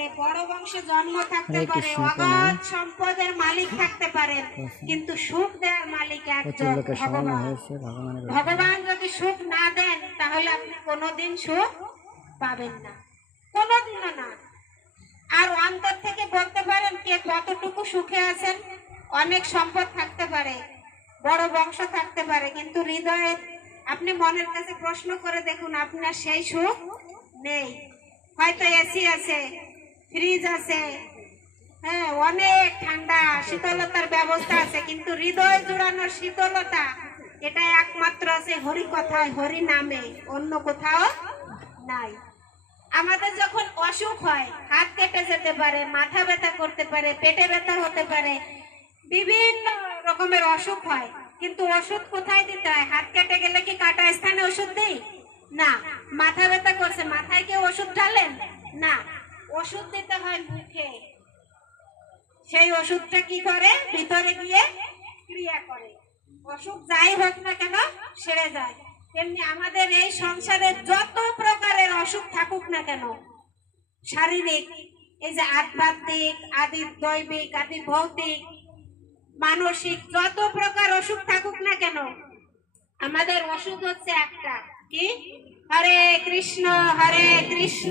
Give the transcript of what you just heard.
পারে, বড় বংশে জন্ম থাকতে পারে, অগাধ সম্পদের মালিক থাকতে পারেন, কিন্তু সুখ দেওয়ার মালিক একজন ভগবান। ভগবান যদি সুখ না দেন তাহলে আপনি কোনোদিন সুখ পাবেন না, কোনোদিনও না। আর অন্তর থেকে বলতে পারেন কে কতটুকু সুখে আছেন। অনেক সম্পদ থাকতে পারে, বড় বংশ থাকতে পারে, কিন্তু হৃদয়ে আপনি মনের কাছে প্রশ্ন করে দেখুন, আপনার সেই সুখ নেই। হয়তো এসি আছে, ফ্রিজ আছে, হ্যাঁ, অনেক ঠান্ডা শীতলতার ব্যবস্থা আছে, কিন্তু হৃদয় জুড়ানো শীতলতা এটা একমাত্র আছে হরি কথায়, হরি নামে, অন্য কোথাও নাই। আমাদের যখন অসুখ হয়, হাত কেটে যেতে পারে, মাথা ব্যথা করতে পারে, পেটে ব্যথা হতে পারে, বিভিন্ন রকমের অসুখ হয়, কিন্তু ওষুধ কোথায় দিতে হয়? হাত কেটে গেলে কি কাটা স্থানে ওষুধ দিই? না। মাথা ব্যথা করছে, মাথায় কি ওষুধ ঢালেন? না। ওষুধ দিতে হয় মুখে। সেই ওষুধটা কি করে? ভিতরে গিয়ে ক্রিয়া করে, অসুখ যাই হোক না কেন সেরে যায়। তেমনি আমাদের এই সংসারে যত প্রকারের অসুখ থাকুক না কেন, শারীরিক, এই যে আধ্যাত্মিক, আদি দৈবিক, আদি ভৌতিক, মানসিক, যত প্রকার অসুখ থাকুক না কেন, আমাদের ওষুধ হচ্ছে একটা, কি? হরে কৃষ্ণ হরে কৃষ্ণ।